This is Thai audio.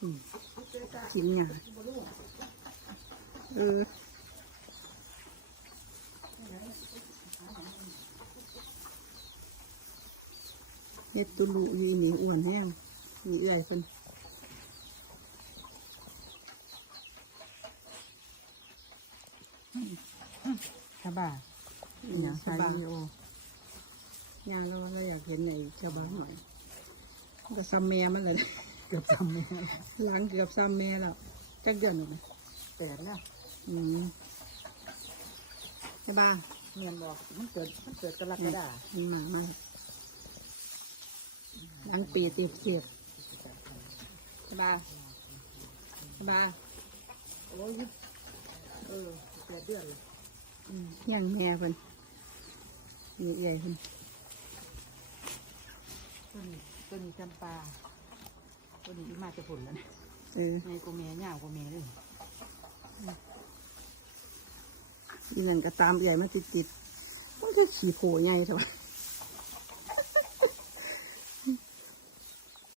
อืมกินหยาเออเฮ็ดตุลุยีนี่อ้วนแห้งมีเอื่อยเพิ่นชาบาอหย่างใส่วิดีโอยางเราเราอยากเห็นในชาบาหน่อยก็ซ้ำแม่มันเลย เกือบจำไม่ได้ล้างเกือบซ้ำแม่แล้วจักเดือนหนึ่งแต่แล้วอืมชาบาเมียนบอกมันเกิดมันเกิดกรกฎามีหมามากล้างปีเสียบเสียบชาบาชาบาโอ้ยเออแปดเดือนเลยอืมย่างแม่เพิ่นมีเอื่อยเพิ่นต้นนี้ต้นนี้จำปา ต้นนี้มาจะผลแล้วนะเออไงกูเมียยาวกูเมียเลยอีนั่นก็ตามเอื่อยมาติดติดๆมันคือขี่โผใหญ่เถอะวะ